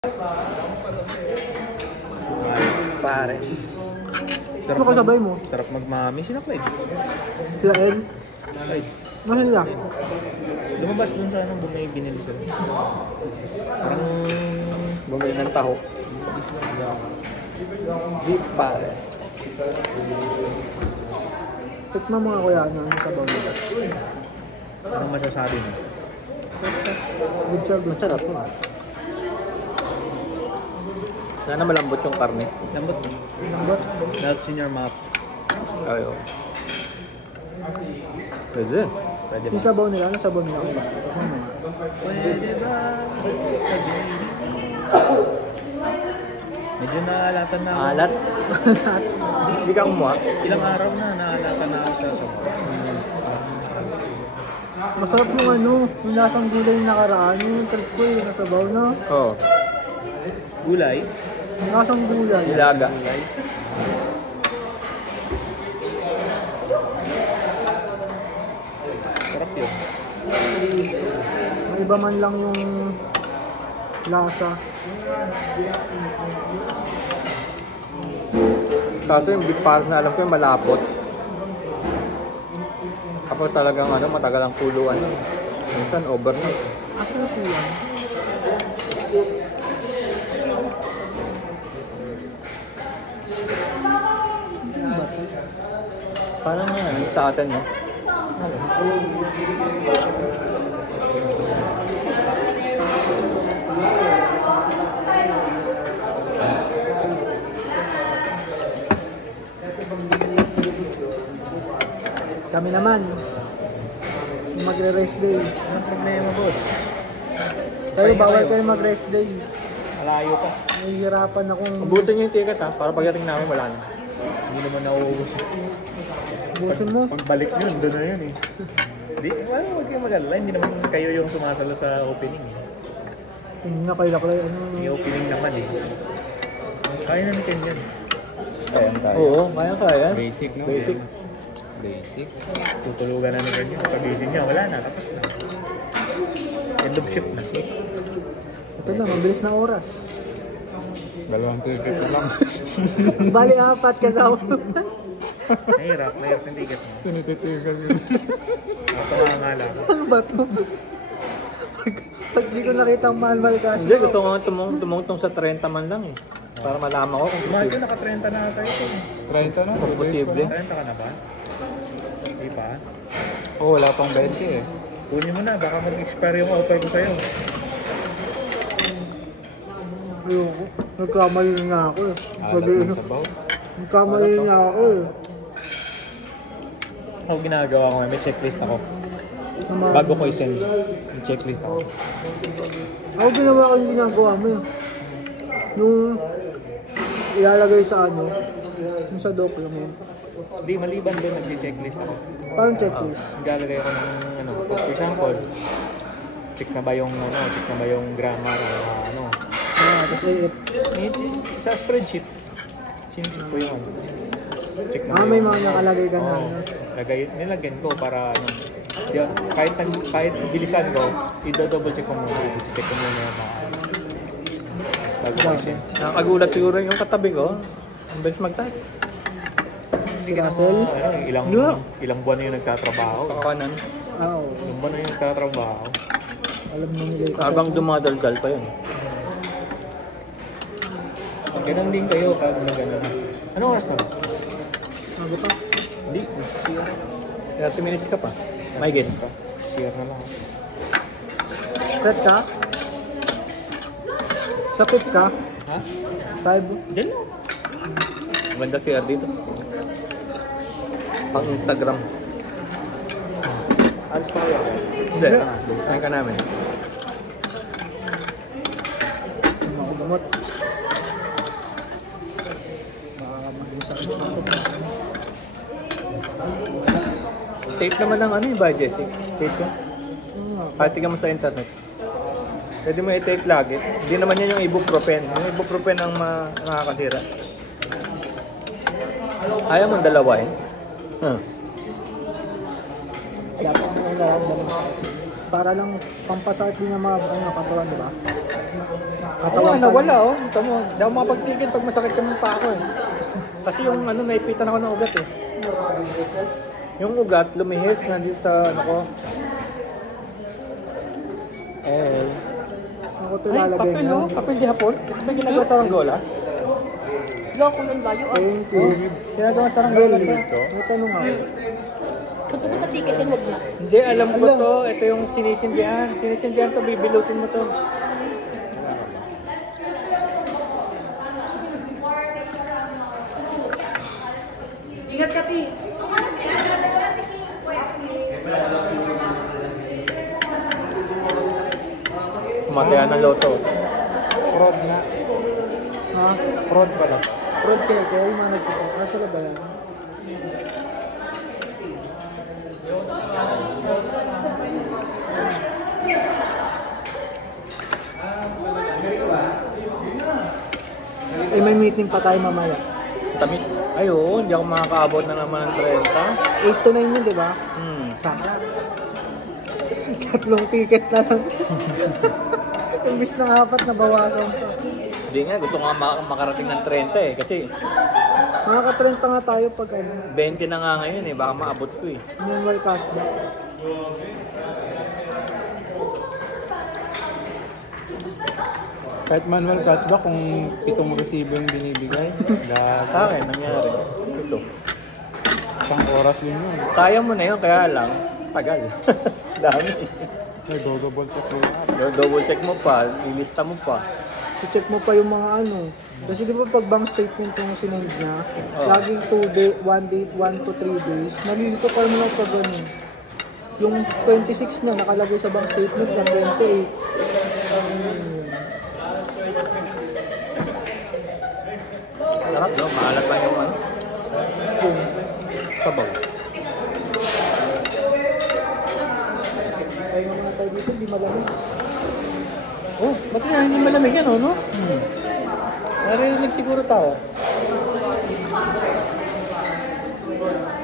Pares. Ano kasabay mo? Sarap magmami. Sino Clyde? Sila El? Clyde. Ano sila? Lumabas dun sa anong bumay binili ko. Parang Bumili ng taho. Beef pares. Tikman mo nga kuya ano sa sabaw nila. anong masasabi mo? Good siya, good. Masarap po. Sana malambot yung karne. Lambot. Lambot. Melts in your mouth. Ayo. Pwede. Pwede Yung ba? sabaw nila, ano sabaw nila? Tikman mo nga. Pwede ba? Sabihin. Medyo naalatan na ako. Alat. Hindi ka kumuha. Ilang araw na naalatan na ako sa sabaw. Masarap yung ano, yung lasang gulay yung nakaraan, yung trip ko yung nasabaw na. Oo. Gulay. Lasang gulay. Ilaga. Sarap yun. May iba man lang yung lasa. Kaso yung beef pares na alam ko yung malapot. Kapag talagang matagal ang kuluan. Minsan over na. Asa na siya? Parang sa atin, no? Kami naman. Yung magre-rest day. Anong problema, boss? Pero bawal kayo mag-rest day. Malayo pa. Nahihirapan akong Ubusin nyo yung ticket ha, para pagdating namin wala na. Hindi naman nauubos. busin mo. Pagbalik yun, doon na yun eh. Huwag kayong mag-alala. Hindi naman kayo yung sumasalo sa opening eh. Hindi na kayo laklay. Ano? May opening naman eh. Kaya na ni Ken yan. Kaya. Oo, kaya. Basic, no? Basic. Basic. Tutulugan na ni Ken yun. Pag-isip niya, wala na. Tapos na. End of shift na. Ito na, mabilis na oras. Dalawang ticket lang. Bali, 4 kasama. Nahirap yung ticket mo. Tinititigan yun. Tama nga lang. Ano ba ito? Pag di ko nakita ang mahal-mahal cash. Hindi, gusto ko nga tumungtong sa 30 man lang eh. Para malaman ko kung Mahal ko, posible. naka-30 na ata ito. 30 na? Kung posible. 30 ka na ba? Hindi pa. Oo, wala pang 20 eh. Kunin mo na, baka mag-expire yung offer ko sa'yo. Ayoko. Nagkamali nga ako eh. Alat ng sabaw. Nagkamali nga ako eh. Ako ginagawa ko, may checklist ako. Bago ko i-send, may checklist ako. Ako ginawa ko yung ginagawa mo eh. Yung ilalagay sa ano, yung sa document. Hindi, maliban doon, nag-checklist ako. Parang checklist. Naglalagay ako ng, for example, check na ba yung grammar, Tapos sa spreadsheet, sinisip ko yun. Check na ba may yung- mga nakalagay ka na. Oo. Nilagyan ko para kahit bilisan ko, i-double check ko muna. I-check ko muna yung mga bago ko i-send. Nakakagulat siguro yung katabi ko. Ang bilis mag-type. Hindi ka Russell? naman, ilang buwan na yung nagtatrabaho. Kakanan. Oo. Ilang buwan na yung nagtatrabaho. Alam mo nila yung Habang dumadalgal pa yun. Ganun din kayo pag nag-ano. Ano oras na ba? Sabi pa. Hindi, share. 30 minutes ka pa. May git. Share na lang. Set ka? Sapit ka? Ha? 5. Diyan lang. Maganda share dito. Pang Instagram. Alis pa ako. Hindi. Saan ka namin? Ano ako gamot? Baka mag-usap na ako. Safe naman ang budget. Safe ka. Pati ka mo sa internet. Pwede mo i-take lagi. Hindi naman yan yung ibuprofen. Yung ibuprofen ang nakakasira. Ayaw mo dalawain? Dapat mo nang nararamdaman sa para lang pampasakit din ang mga ano, katawan, di ba? Oo, pa- nawala oh. Tamo, hindi ako makapagtigil pag masakit yung pa ako eh. Kasi yung ano, naipitan ako ng ugat eh. Yung ugat, lumihis na dito sa ano ko. Eh, Ako ito ay, lalagay papel niya. oh. Papel di hapon. Ito ba ginagawa sa Angola? Loko yung layo ah. Thank you. Ginagawa sa Angola Well, to. may tanong ako. Punto ko sa ticket yun, wag na. Hindi, alam ko to. Ito yung sinisindihan. Sinisindihan to, bibilutin mo to. Ingat ka, Pi. Kumatayan ng loto. Fraud nga. Ha? Fraud pala. Road check, kaya yung mga nagtito. Asa na ba yan? Eh, may meeting pa tayo mamaya. Tamis. Ay, oo, hindi ako makakaabot na naman ng 30. 8 to 9 yun, di ba? Sana. Tatlong ticket na lang. Imbis na 4, nabawasan pa. Hindi nga, gusto ko nga makarating ng 30 eh. Kasi Makaka-30 nga tayo pag ano, 20 na nga ngayon eh, baka maabot ko eh. manual cashback. Kahit manual cashback, kung 7 resibo yung binibigay, Sa akin, nangyari. Ito. isang oras din yun. Kaya mo na yun, kaya lang, tagal. Dami. Ay, double check mo yan. Double check mo pa, ilista mo pa. I-check mo pa yung mga ano. Kasi di ba pag bank statement yung sinend niya, Oh. laging 1 to 3 days, nalilito pa mo lang pag ano. Yung 26 na nakalagay sa bank statement ng 28. Sarap no, maalat pa yung ano. Sabaw. Kaya nga muna tayo dito, di malamig. Oh, ba't nga hindi malamig yan, no? Narinig siguro tao.